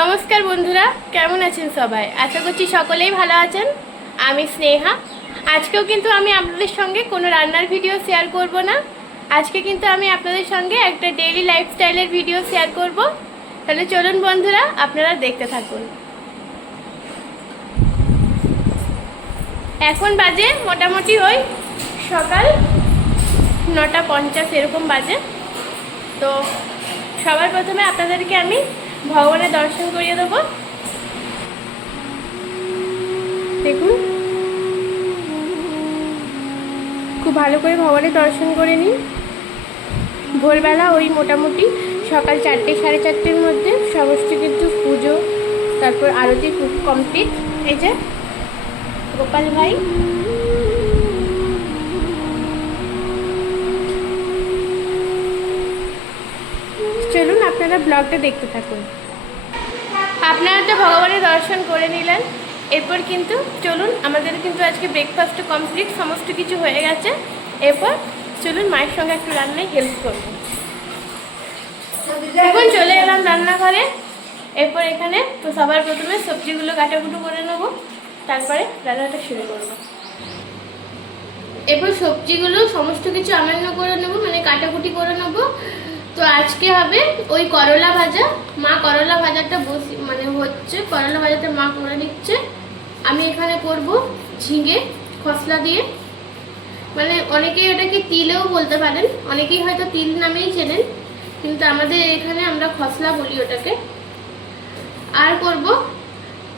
নমস্কার বন্ধুরা, কেমন আছেন সবাই? আশা করছি সকলেই ভালো আছেন। আমি স্নেহা। আজকেও কিন্তু আমি আপনাদের সঙ্গে কোনো রান্নার ভিডিও শেয়ার করব না। আজকে কিন্তু আমি আপনাদের সঙ্গে একটা ডেইলি লাইফস্টাইলের ভিডিও শেয়ার করব। তাহলে চলুন বন্ধুরা, আপনারা দেখতে থাকুন। এখন বাজে মোটামুটি ওই সকাল নটা পঞ্চাশ, এরকম বাজে। তো সবার প্রথমে আপনাদেরকে আমি ভগবানের দর্শন করিয়ে দেবো। দেখুন। খুব ভালো করে ভগবানের দর্শন করে নিন। ভোরবেলা ওই মোটামুটি সকাল চারটে, সাড়ে চারটের মধ্যে সমস্ত কিন্তু পুজো, তারপর আরতি খুব কমপ্লিট এই যে, গোপাল ভাই। আপনারা ব্লগটা দেখতে থাকুন। আপনারা তো ভগবানের দর্শন করে নিলেন। এরপর কিন্তু চলুন, আমাদের কিন্তু আজকে ব্রেকফাস্ট কমপ্লিট সমস্ত কিছু হয়ে গেছে। এরপর চলুন মায়ের সঙ্গে একটু রান্নায় হেল্প করব। এখন চলে এলাম রান্নাঘরে। এরপর এখানে সবার প্রথমে সবজিগুলো কাটাকুটো করে নেব। তারপরে রান্নাটা শুরু করব। এরপর সবজিগুলো, সমস্ত কিছু আমান্য করে নেব মানে কাটাকুটি করে নেব। তো আজকে হবে ওই করলা ভাজা। মা করলা ভাজাটা বসি মানে হচ্ছে, করলা ভাজাটা মা করে নিচ্ছে। আমি এখানে করব ঝিঙে খসলা দিয়ে। মানে অনেকেই এটাকে তিলেও বলতে পারেন। অনেকেই হয়তো তিল নামেই চেনেন, কিন্তু আমাদের এখানে আমরা খসলা বলি ওটাকে। আর করব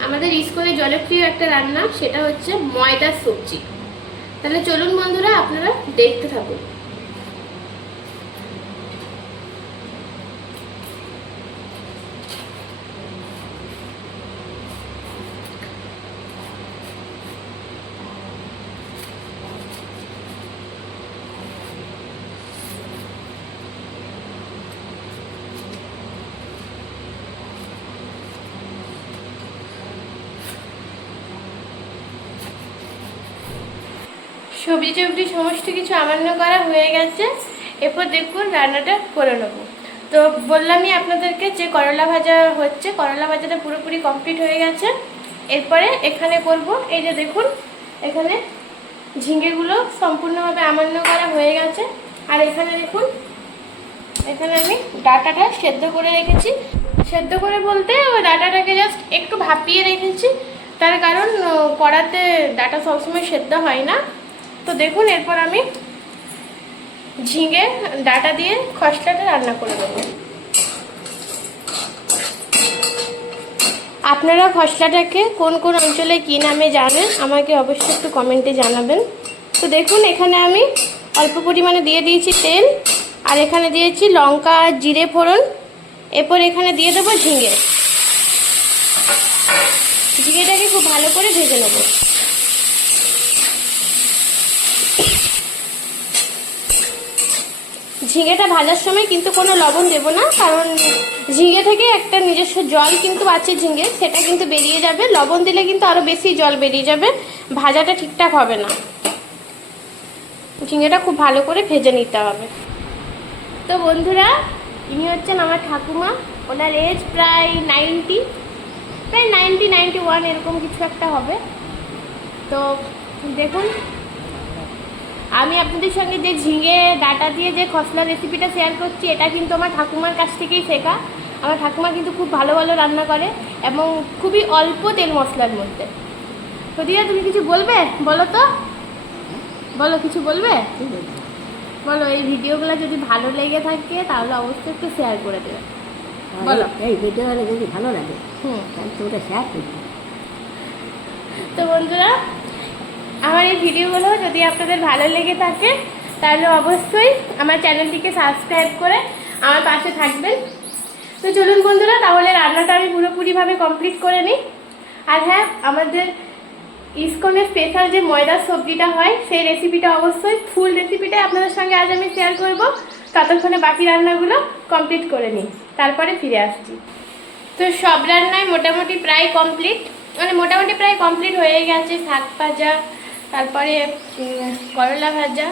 আমাদের ইস্কনে জনপ্রিয় একটা রান্না, সেটা হচ্ছে ময়দার সবজি। তাহলে চলুন বন্ধুরা, আপনারা দেখতে থাকুন। সবজি টবজি সমস্ত কিছু আমান্য করা হয়ে গেছে। এরপর দেখুন রান্নাটা করে নেব। তো বললামই আপনাদেরকে যে করলা ভাজা হচ্ছে, করলা ভাজাটা পুরোপুরি কমপ্লিট হয়ে গেছে। এরপরে এখানে করব, এই যে দেখুন, এখানে ঝিঙেগুলো সম্পূর্ণভাবে আমান্য করা হয়ে গেছে। আর এখানে দেখুন, এখানে আমি ডাটাটা সেদ্ধ করে রেখেছি। সেদ্ধ করে বলতে ওই ডাটাটাকে জাস্ট একটু ভাপিয়ে রেখেছি। তার কারণ কড়াতে ডাটা সবসময় সেদ্ধ হয় না। তো দেখুন, এরপর আমি ঝিঙে, ডাটা দিয়ে খসলাটা রান্না করে দেবো আপনারা খসলাটাকে কোন কোন অঞ্চলে কী নামে জানেন, আমাকে অবশ্যই একটু কমেন্টে জানাবেন। তো দেখুন, এখানে আমি অল্প পরিমাণে দিয়ে দিয়েছি তেল, আর এখানে দিয়েছি লঙ্কা আর জিরে ফোড়ন। এরপর এখানে দিয়ে দেবো ঝিঙে। ঝিঙেটাকে খুব ভালো করে ভেজে নেব। ঝিঙেটা ভাজার সময় কিন্তু কোনো লবণ দেবো না, কারণ ঝিঙে থেকে একটা নিজস্ব জল কিন্তু আছে ঝিঙে, সেটা কিন্তু বেরিয়ে যাবে। লবণ দিলে কিন্তু আরও বেশি জল বেরিয়ে যাবে, ভাজাটা ঠিকঠাক হবে না। ঝিঙেটা খুব ভালো করে ভেজে নিতে হবে। তো বন্ধুরা, ইনি হচ্ছেন আমার ঠাকুমা, ওনার এজ প্রায় নাইনটি প্রায় নাইনটি নাইনটি ওয়ান এরকম কিছু একটা হবে। তো দেখুন আমি আপনাদের সঙ্গে যে ঝিঙে ডাটা দিয়ে যে খসলা রেসিপিটা শেয়ার করছি এটা কিন্তু আমার ঠাকুমার কাছ থেকেই শেখা। আমার ঠাকুমা কিন্তু খুব ভালো ভালো রান্না করে এবং খুবই অল্প তেল মশলার মধ্যে। তো দিয়া তুমি কিছু বলবে? বলো তো। বলো কিছু বলবে? বলো এই ভিডিওগুলো যদি ভালো লেগে থাকে তাহলে অবশ্যই একটু শেয়ার করে দেবে। বলো। এই ভিডিওগুলো যদি ভালো লাগে হুম। তাহলে শেয়ার করবি। তো বন্ধুরা আমার এই ভিডিওগুলো যদি আপনাদের ভালো লেগে থাকে, তাহলে অবশ্যই আমার চ্যানেলটিকে সাবস্ক্রাইব করে আমার পাশে থাকবেন। তো চলুন বন্ধুরা, তাহলে রান্নাটা আমি পুরোপুরিভাবে কমপ্লিট করে নিই। আর হ্যাঁ আমাদের ইস্কনের স্পেশাল যে ময়দার সবজিটা হয়, সেই রেসিপিটা অবশ্যই ফুল রেসিপিটা আপনাদের সঙ্গে আজ আমি শেয়ার করব। ততক্ষণে বাকি রান্নাগুলো কমপ্লিট করে নিই। তারপরে ফিরে আসছি। তো সব রান্নায় মোটামুটি প্রায় কমপ্লিট মানে মোটামুটি প্রায় কমপ্লিট হয়ে গেছে, শাক ভাজা তারপরে করলা ভাজা।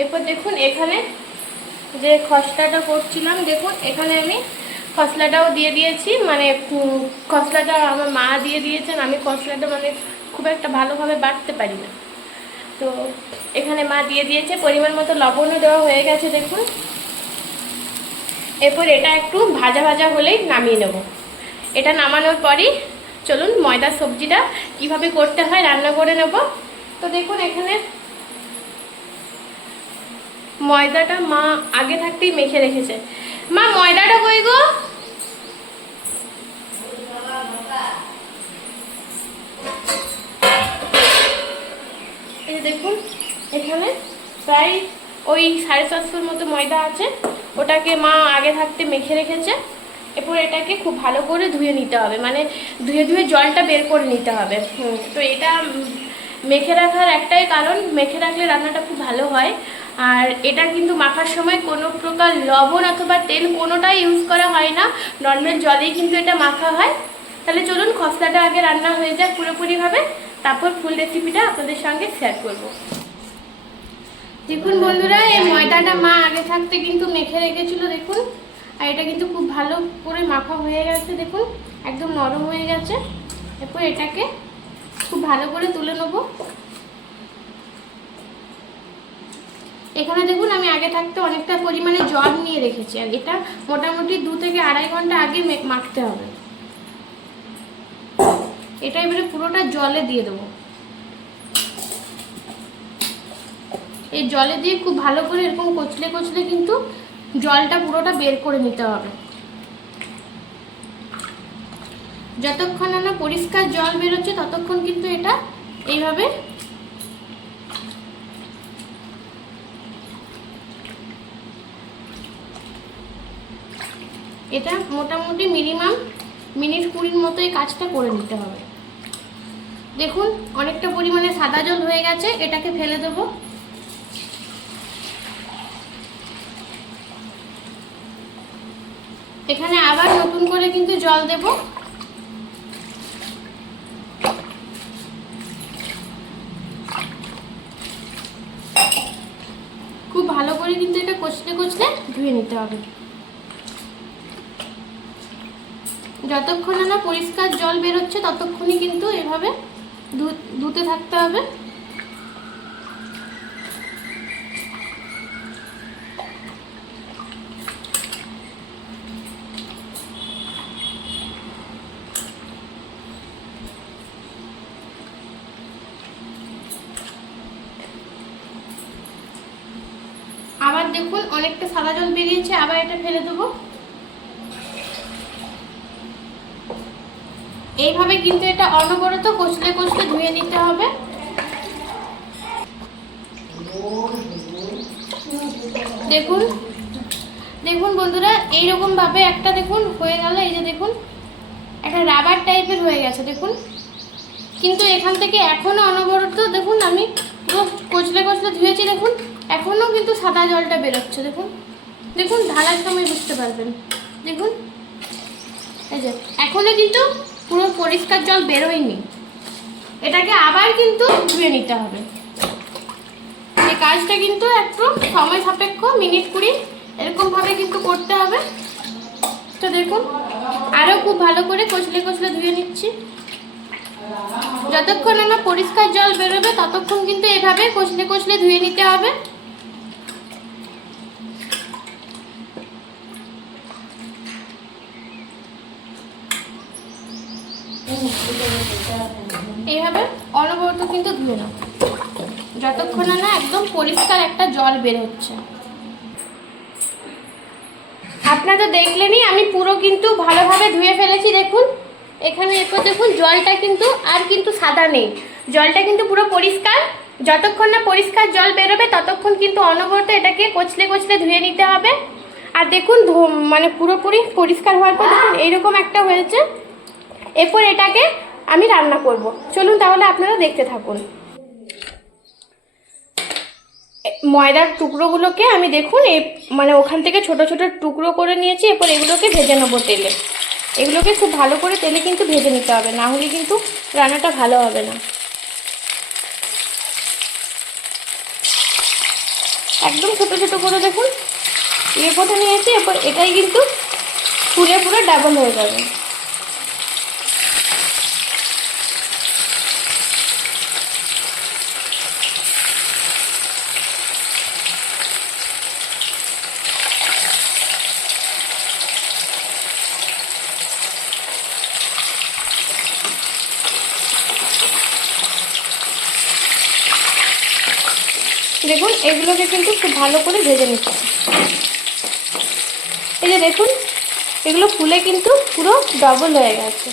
এরপর দেখুন, এখানে যে খসলাটা করছিলাম, দেখুন, এখানে আমি খসলাটাও দিয়ে দিয়েছি। মানে খসলাটা আমার মা দিয়ে দিয়েছেন। আমি খসলাটা মানে খুব একটা ভালোভাবে বাটতে পারি না। তো, এখানে মা দিয়ে দিয়েছে। পরিমাণ মতো লবণও দেওয়া হয়ে গেছে, দেখুন। এরপর এটা একটু ভাজা ভাজা হলেই নামিয়ে নেব। এটা নামানোর পরই চলুন ময়দা সবজিটা কীভাবে করতে হয়, রান্না করে নেব। তো দেখুন, এখানে ময়দাটা মা আগে থাকতেই মেখে রেখেছে। মা, ময়দাটা কই গো? দেখুন, এখানে প্রায় ওই সাড়ে সাতশোর মতো ময়দা আছে। ওটাকে মা আগে থাকতে মেখে রেখেছে। এরপর এটাকে খুব ভালো করে ধুয়ে নিতে হবে। মানে ধুয়ে ধুয়ে জলটা বের করে নিতে হবে। তো এটা মেখে রাখার একটাই কারণ, মেখে রাখলে রান্নাটা খুব ভালো হয়। আর এটা কিন্তু মাখার সময় কোনো প্রকার লবণ অথবা তেল কোনোটাই ইউজ করা হয় না। নর্মাল জলেই কিন্তু এটা মাখা হয়। তাহলে চলুন খসলাটা আগে রান্না হয়ে যাক পুরোপুরিভাবে। তারপর ফুল রেসিপিটা আপনাদের সঙ্গে শেয়ার করব। দেখুন বন্ধুরা, এই ময়দাটা মা আগে থাকতে কিন্তু মেখে রেখেছিল, দেখুন। আর এটা কিন্তু খুব ভালো করে মাখা হয়ে গেছে, দেখুন। একদম নরম হয়ে গেছে। এরপর এটাকে খুব ভালো করে তুলে নেব। এখানে দেখুন আমি আগে থাকতে অনেকটা পরিমাণে জল নিয়ে রেখেছি, আর এটা মোটামুটি দু থেকে আড়াই ঘণ্টা আগে মাখতে হবে। এটা এবারে পুরোটা জলে দিয়ে দেবো। এই জলে দিয়ে খুব ভালো করে এরকম কচলে কচলে কিন্তু জলটা পুরোটা বের করে নিতে হবে। যতক্ষণ না পরিষ্কার জল বেরোচ্ছে, ততক্ষণ কিন্তু এটা এইভাবে এটা মোটামুটি মিনিমাম মিনিট কুড়ির মতো এই কাজটা করে নিতে হবে। দেখুন, অনেকটা পরিমাণে সাদা জল হয়ে গেছে, এটাকে ফেলে দেবো। এখানে আবার নতুন করে কিন্তু জল দেব খুব ভালো করে কিন্তু এটা কচলে কচলে ধুয়ে নিতে হবে। যতক্ষণ না পরিষ্কার জল বেরোচ্ছে ততক্ষণই কিন্তু এভাবে ধুতে থাকতে হবে আবার দেখুন, অনেকটা সাদা জল বেরিয়েছে, আবার এটা ফেলে দেবো। এইভাবে কিন্তু এটা অনবরত কষলে কষলে ধুয়ে নিতে হবে। দেখুন দেখুন বন্ধুরা এইরকম ভাবে একটা দেখুন, হয়ে গেল, এই যে দেখুন, একটা রাবার টাইপের হয়ে গেছে, দেখুন। কিন্তু এখান থেকে এখনও অনবরত, দেখুন, আমি পুরো কচলে কচলে ধুয়েছি, দেখুন। এখনও কিন্তু সাদা জলটা বেরোচ্ছে, দেখুন। দেখুন ঢালার সময় বুঝতে পারবেন। দেখুন, এই যে, এখনও কিন্তু পুরো পরিষ্কার জল বেরোয়নি। এটাকে আবার কিন্তু ধুয়ে নিতে হবে। এই কাজটা কিন্তু একটু সময় সাপেক্ষ, মিনিট কুড়ি, এরকমভাবে কিন্তু করতে হবে। তো দেখুন আরও খুব ভালো করে কচলে কচলে ধুয়ে নিচ্ছি। যতক্ষণ না পরিষ্কার জল বেরোবে, ততক্ষণ কিন্তু এভাবে কচলে কচলে ধুয়ে নিতে হবে এইভাবে অনবরত কিন্তু ধুয়ে নাও। যতক্ষণ না একদম পরিষ্কার একটা জল বের হচ্ছে। আপনারা দেখলেনই, আমি পুরো কিন্তু ভালোভাবে ধুয়ে ফেলেছি, দেখুন। এখানে এরপর দেখুন, জলটা কিন্তু আর কিন্তু সাদা নেই। জলটা কিন্তু পুরো পরিষ্কার। যতক্ষণ না পরিষ্কার জল বেরোবে, ততক্ষণ কিন্তু অনবরত এটাকে কচলে কচলে ধুয়ে নিতে হবে। আর দেখুন মানে পুরোপুরি পরিষ্কার হওয়ার পর দেখুন, এইরকম একটা হয়েছে। এরপর এটাকে আমি রান্না করব। চলুন তাহলে আপনারা দেখতে থাকুন। ময়দার টুকরোগুলোকে আমি দেখুন, এই মানে ওখান থেকে ছোট ছোট টুকরো করে নিয়েছি, এরপর এগুলোকে ভেজে নেব তেলে। এগুলোকে খুব ভালো করে তেলে কিন্তু ভেজে নিতে হবে, না হলে কিন্তু রান্নাটা ভালো হবে না। একদম ছোট ছোট করে দেখুন। এ করে নিয়েছি এরপর এটাই কিন্তু ফুলে পুরো ডাবল হয়ে যাবে দেখুন এগুলোকে কিন্তু খুব ভালো করে ভেজে নিতে হবে। এই যে দেখুন, এগুলো ফুলে কিন্তু পুরো ডবল হয়ে গেছে।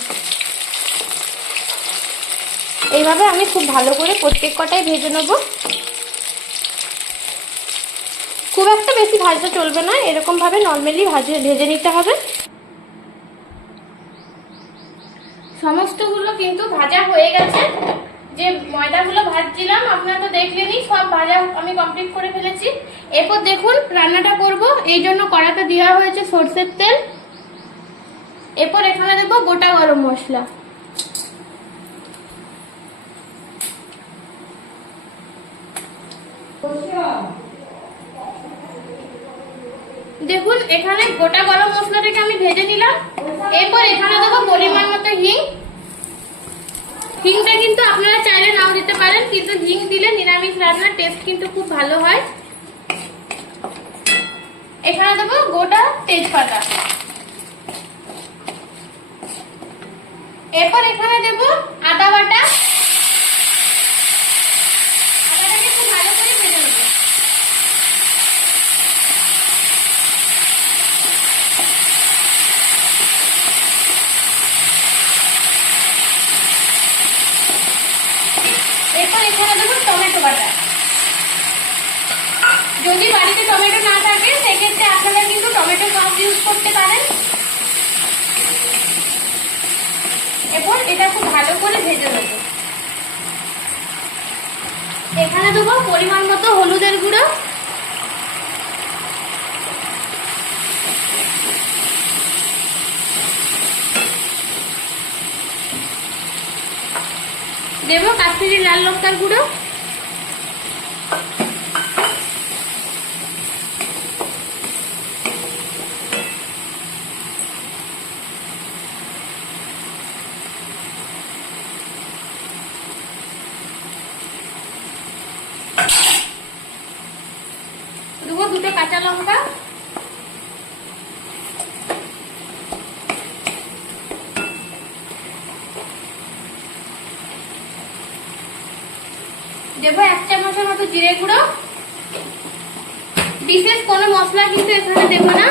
এইভাবে আমি খুব ভালো করে প্রত্যেক কটাই ভেজে নেব। খুব একটা বেশি ভাজা চলবে না, এরকমভাবে নর্মালি ভাজে, ভেজে নিতে হবে। সমস্তগুলো কিন্তু ভাজা হয়ে গেছে। যে ময়দাগুলো ভাজছিলাম, আপনারা তো দেখলেনই, সব ভাজা আমি কমপ্লিট করে ফেলেছি। এরপর দেখুন, রান্নাটা করব। এই জন্য কড়াতে দেওয়া হয়েছে সর্ষের তেল। এরপর এখানে দেবো গোটা গরম মশলা। দেখুন, এখানে গোটা গরম মশলাটাকে আমি ভেজে নিলাম। এরপর এখানে দেবো পরিমাণ মতো হিং। হিংটা কিন্তু আপনারা চাইলে নাও দিতে পারেন, কিন্তু হিং দিলে নিরামিষ রান্নার টেস্ট কিন্তু খুব ভালো হয়। এখানে দেবো গোটা তেজপাতা। এরপর এখানে দেব আদা বাটা আদাটাকে খুব ভালো করে ভেজে নেব এরপর এখানে দেবো টমেটো বাটা যদি বাড়িতে টমেটো না থাকে, সেক্ষেত্রে আপনারা কিন্তু টমেটো সস ইউজ করতে পারেন। এরপর এটা খুব ভালো করে ভেজে নেব। এখানে দেবো পরিমাণ মতো হলুদের গুঁড়ো। দেবো কাশ্মীরি লাল লঙ্কার গুঁড়ো দেবো দুটো কাঁচা লঙ্কা দেবো এক চামচের মতো জিরে গুঁড়ো বিশেষ কোনো মশলা কিন্তু এখানে দেবো না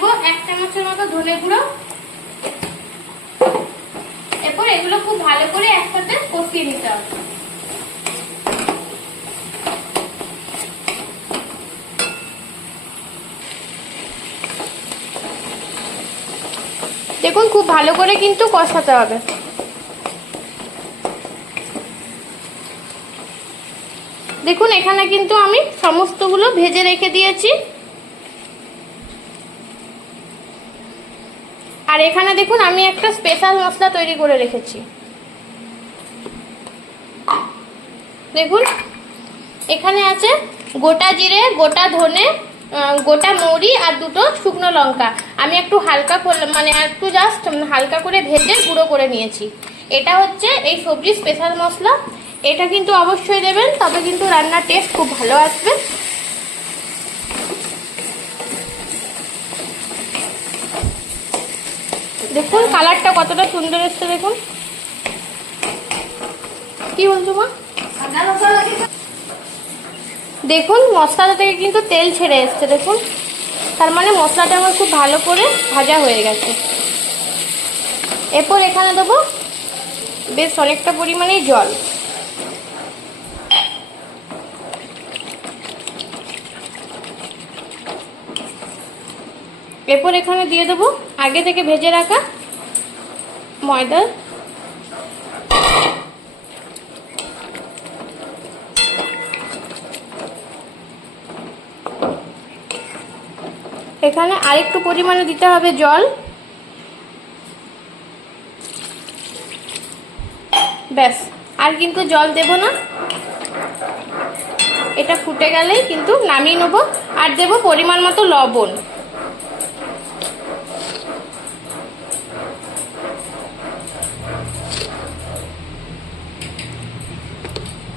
দেবো এক চামচের মতো ধনে গুঁড়ো। এরপর এগুলো খুব ভালো করে একসাথে কষিয়ে নিতে হবে। দেখুন, খুব ভালো করে কিন্তু কষাতে হবে। দেখুন, এখানে কিন্তু আমি সমস্তগুলো ভেজে রেখে দিয়েছি। আর এখানে দেখুন, আমি একটা স্পেশাল মশলা তৈরি করে রেখেছি। দেখুন, এখানে আছে গোটা জিরে, গোটা ধনে গোটা মৌরি আর দুটো শুকনো লঙ্কা। আমি একটু হালকা করলাম মানে একটু জাস্ট হালকা করে ভেজে গুঁড়ো করে নিয়েছি। এটা হচ্ছে এই সবজির স্পেশাল মশলা। এটা কিন্তু অবশ্যই দেবেন, তবে কিন্তু রান্নার টেস্ট খুব ভালো আসবে। দেখুন, কালারটা কতটা সুন্দর এসছে, দেখুন। কি বলছো মা? দেখুন, মশলাটা থেকে কিন্তু তেল ছেড়ে এসছে, দেখুন। তার মানে মশলাটা আমার খুব ভালো করে ভাজা হয়ে গেছে। এরপর এখানে দেবো বেশ অনেকটা পরিমাণেই জল। এরপর এখানে দিয়ে দেবো আগে থেকে ভেজে রাখা ময়দা। এখানে আরেকটু পরিমাণে দিতে হবে জল। ব্যাস, আর কিন্তু জল দেব না। এটা ফুটে গেলেই কিন্তু নামিয়ে নেব। আর দেবো পরিমাণ মতো লবণ।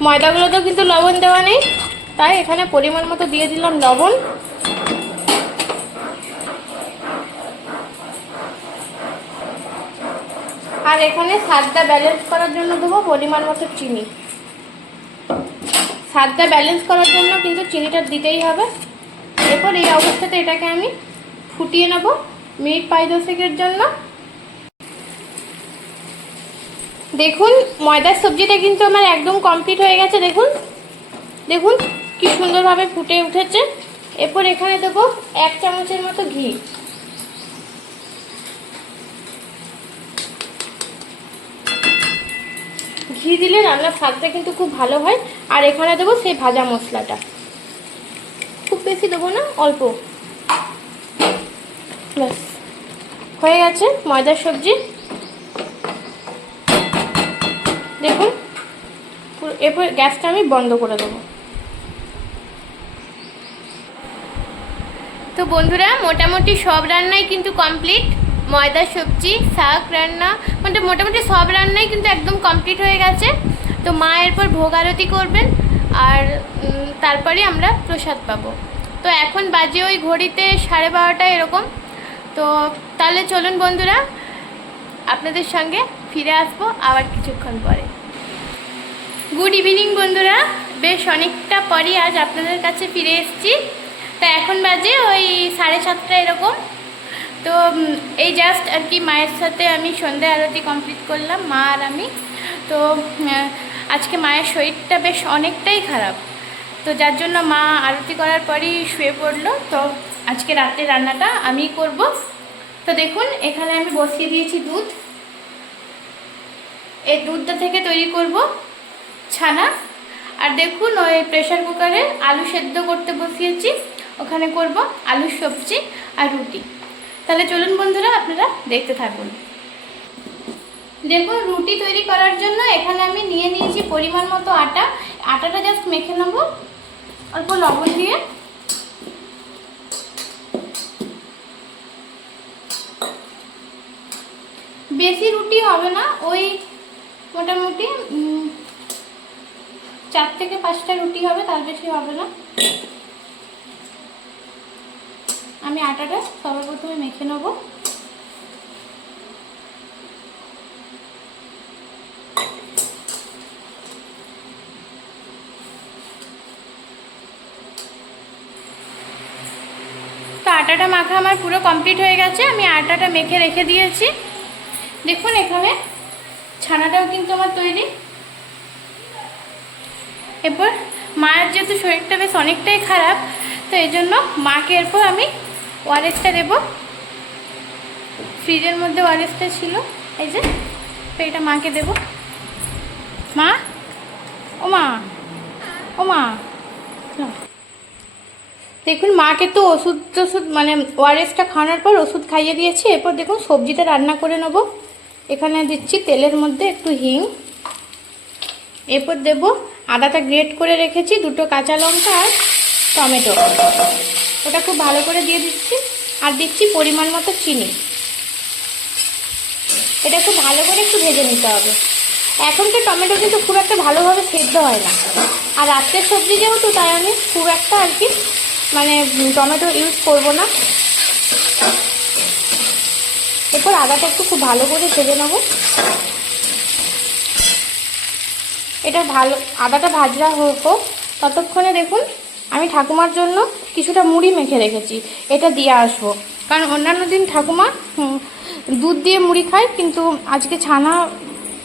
ময়দাগুলোতেও কিন্তু লবণ দেওয়া নেই। তাই এখানে পরিমাণ মতো দিয়ে দিলাম লবণ। আর এখানে স্বাদটা ব্যালেন্স করার জন্য দেবো পরিমাণ মতো চিনি। স্বাদটা ব্যালেন্স করার জন্য কিন্তু চিনিটা দিতেই হবে। এরপর এই অবস্থাতে এটাকে আমি ফুটিয়ে নেব মিনিট পাঁচ দশেকের জন্য। দেখুন, ময়দার সবজিটা কিন্তু আমার একদম কমপ্লিট হয়ে গেছে, দেখুন। দেখুন, কি সুন্দরভাবে ফুটে উঠেছে। এরপর এখানে দেবো এক চামচের মতো ঘি। ঘি দিলে রান্নার স্বাদটা কিন্তু খুব ভালো হয়। আর এখানে দেবো সেই ভাজা মশলাটা। খুব বেশি দেবো না, অল্প। ব্যাস। হয়ে গেছে ময়দার সবজি। এরপর গ্যাসটা আমি বন্ধ করে দেবো। তো বন্ধুরা, মোটামুটি সব রান্নাই কিন্তু কমপ্লিট ময়দা, সবজি, শাক রান্না মানে মোটামুটি সব রান্নাই কিন্তু একদম কমপ্লিট হয়ে গেছে। তো মা এরপর ভোগ আরতি করবেন আর তারপরে আমরা প্রসাদ পাবো। তো এখন বাজে ওই ঘড়িতে সাড়ে বারোটা এরকম। তো তাহলে চলুন বন্ধুরা, আপনাদের সঙ্গে ফিরে আসব আবার কিছুক্ষণ পরে। গুড ইভিনিং বন্ধুরা। বেশ অনেকটা পরই আজ আপনাদের কাছে ফিরে এসেছি। তা এখন বাজে ওই সাড়ে সাতটা এরকম। তো এই জাস্ট আর কি মায়ের সাথে আমি সন্ধ্যা আরতি কমপ্লিট করলাম, মা আর আমি। তো আজকে মায়ের শরীরটা বেশ অনেকটাই খারাপ। তো যার জন্য মা আরতি করার পরই শুয়ে পড়ল। তো, আজকে রাতে রান্নাটা আমি করব। তো দেখুন, এখানে আমি বসিয়ে দিয়েছি দুধ। এই দুধটা থেকে তৈরি করব। ছানা। আর দেখুন, ওই প্রেশার কুকারে আলু সেদ্ধ করতে বসিয়েছি। ওখানে করব আলুর সবজি আর রুটি। তাহলে চলুন বন্ধুরা, আপনারা দেখতে থাকুন। দেখুন, রুটি তৈরি করার জন্য এখানে আমি নিয়ে নিয়েছি পরিমাণ মতো আটা। আটাটা জাস্ট মেখে নেব। অল্প লবণ দিয়ে। বেশি রুটি হবে না, ওই মোটামুটি চার থেকে পাঁচটা রুটি হবে, তার বেশি হবে না। আমি আটাটা সবার প্রথমে মেখে নেব। আটাটা মাখা আমার পুরো কমপ্লিট হয়ে গেছে, আমি আটাটা মেখে রেখে দিয়েছি। দেখুন এখানে ছানাটাও কিন্তু আমার তৈরি। এরপর মায়ের যেহেতু শরীরটা বেশ অনেকটাই খারাপ, তো এই জন্য মাকে এরপর আমি ওয়ারেসটা দেবো। ফ্রিজের মধ্যে ওয়ারেসটা ছিল, এই যে, তো এটা মাকে দেব। মা? ও মা ও মা। দেখুন, মাকে তো ওষুধ টষুধ মানে ওয়ারেসটা খাওয়ানোর পর ওষুধ খাইয়ে দিয়েছি, এরপর দেখুন সবজিটা রান্না করে নেব। এখানে দিচ্ছি তেলের মধ্যে একটু হিং। এরপর দেব আদাটা গ্রেট করে রেখেছি, দুটো কাঁচা লঙ্কা আর টমেটো। ওটা খুব ভালো করে দিয়ে দিচ্ছি, আর দিচ্ছি পরিমাণ মতো চিনি। এটা খুব ভালো করে একটু ভেজে নিতে হবে। এখন তো টমেটো কিন্তু খুব একটা ভালোভাবে সেদ্ধ হয় না। আর রাত্রের সবজি যেহেতু, তাই আমি খুব একটা আর কি মানে টমেটো ইউজ করব না। এরপর আদাটা একটু খুব ভালো করে ভেজে নেব। এটা ভালো, আদাটা ভাজরা হোক ততক্ষণে দেখুন আমি ঠাকুমার জন্য কিছুটা মুড়ি মেখে রেখেছি। এটা দিয়ে আসব। কারণ অন্যান্য দিন ঠাকুমা দুধ দিয়ে মুড়ি খায়, কিন্তু আজকে ছানা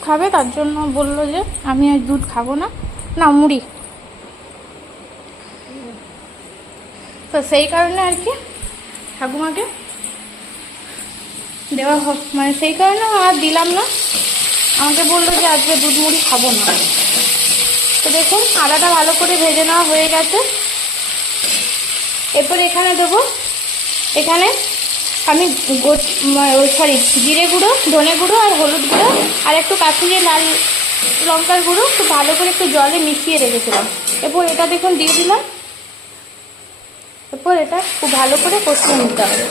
খাবে, তার জন্য বলল যে আমি আর দুধ খাব না। না, মুড়ি। তো সেই কারণে আর কি ঠাকুমাকে দেওয়া হোক। মানে সেই কারণে আর দিলাম না। আমাকে বলল যে আজকে দুধ মুড়ি খাব না। তো দেখুন, আদাটা ভালো করে ভেজে নেওয়া হয়ে গেছে। এরপর এখানে দেবো, এখানে আমি সরি জিরে গুঁড়ো, ধনে গুঁড়ো আর হলুদ গুঁড়ো আর একটু কাশ্মীরি লাল লঙ্কার গুঁড়ো খুব ভালো করে একটু জলে মিশিয়ে রেখেছিলাম। এরপর এটা দেখুন দিয়ে দিলাম। এরপর এটা খুব ভালো করে কষিয়ে নিতে হবে।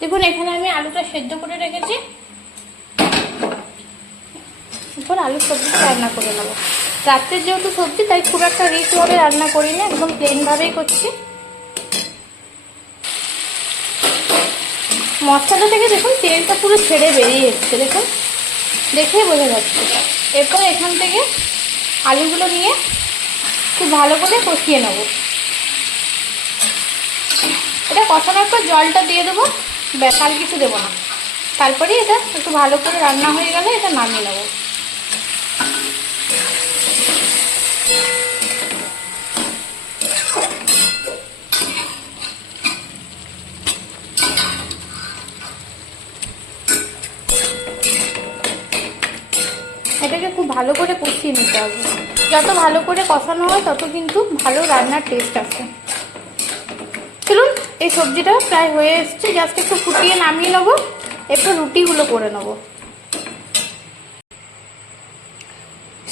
দেখুন, এখানে আমি আলুটা সেদ্ধ করে রেখেছি। এরপর আলুর সবজিটা রান্না করে নেব। রাত্রের যেহেতু সবজি, তাই খুব একটা রিচভাবে রান্না করি না একদম প্লেনভাবেই করছি। মশলাটা থেকে দেখুন, তেলটা পুরো ছেড়ে বেরিয়ে এসছে, দেখুন। দেখেই বোঝা যাচ্ছে। এরপর এখান থেকে আলুগুলো নিয়ে খুব ভালো করে কষিয়ে নেব। এটা কষানোর পর জলটা দিয়ে দেবো আর কিছু দেবো না। তারপরে এটা একটু ভালো করে রান্না হয়ে গেলে এটা নামিয়ে নেব। এটাকে খুব ভালো করে কষিয়ে নিতে হবে। যত ভালো করে কষানো হয়, তত কিন্তু ভালো রান্নার টেস্ট আসে। চলুন, এই সবজিটা প্রায় হয়ে এসছে। জাস্ট একটু ফুটিয়ে নামিয়ে নেব। এরপর রুটিগুলো করে নেব।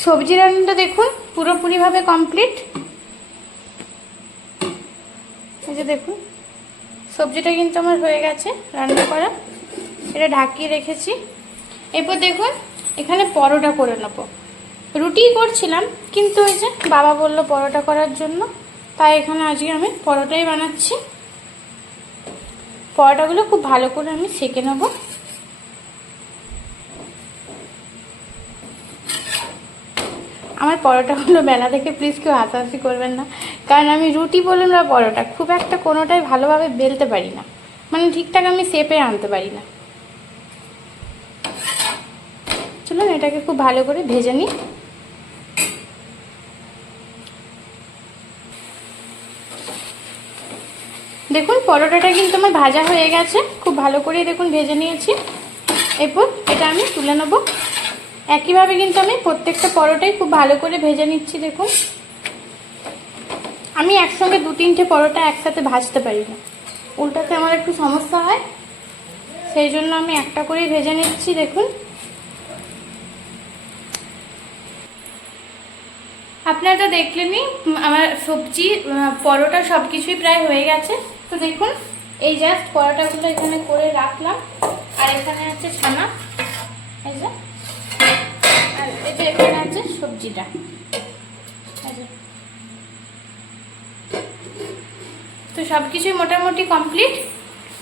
সবজি রান্নাটা দেখুন, পুরোপুরিভাবে কমপ্লিট এই যে দেখুন, সবজিটা কিন্তু আমার হয়ে গেছে, রান্না করা। এটা ঢাকিয়ে রেখেছি। এরপর দেখুন এখানে পরোটা করে নেব। রুটি করছিলাম, কিন্তু ওই যে বাবা বলল পরোটা করার জন্য। তাই এখানে আজকে আমি পরোটাই বানাচ্ছি। পরোটাগুলো খুব ভালো করে আমি সেঁকে নেব। আমার পরোটাগুলো বেলা থেকে প্লিজ কেউ হাসাহাসি করবেন না। কারণ আমি রুটি বলুন বা পরোটা। খুব একটা কোনোটাই ভালোভাবে বেলতে পারি না। মানে ঠিকঠাক আমি শেপে আনতে পারি না চলুন এটাকে খুব ভালো করে ভেজে নিই। দেখুন, পরোটাটা কিন্তু আমার ভাজা হয়ে গেছে। খুব ভালো করে দেখুন ভেজে নিয়েছি। এরপর এটা আমি তুলে নেব। একইভাবে কিন্তু আমি প্রত্যেকটা পরোটাই খুব ভালো করে ভেজে নিচ্ছি, দেখুন। আমি একসঙ্গে দু তিনটে পরোটা একসাথে ভাজতে পারি না। উল্টাতে আমার একটু সমস্যা হয়। সেই জন্য আমি একটা করেই ভেজে নিচ্ছি, দেখুন। আপনারা তো দেখলেনই আমার সবজি পরোটা সব কিছুই প্রায় হয়ে গেছে। তো দেখুন, এই জাস্ট পরোটাগুলো এখানে করে রাখলাম। আর এখানে আছে ছানা। এই যে। আর এটা এখানে আছে সবজিটা। তো সব কিছুই মোটামুটি কমপ্লিট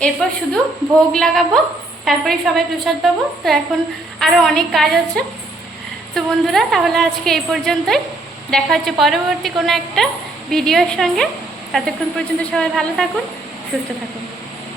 এরপর শুধু ভোগ লাগাবো তারপরে সবাই প্রসাদ পাবো। তো এখন আরও অনেক কাজ আছে। তো বন্ধুরা, তাহলে আজকে এই পর্যন্তই। দেখা হচ্ছে পরবর্তী কোনো একটা ভিডিওর সঙ্গে। ততক্ষণ পর্যন্ত সবাই ভালো থাকুন সুস্থ থাকুন।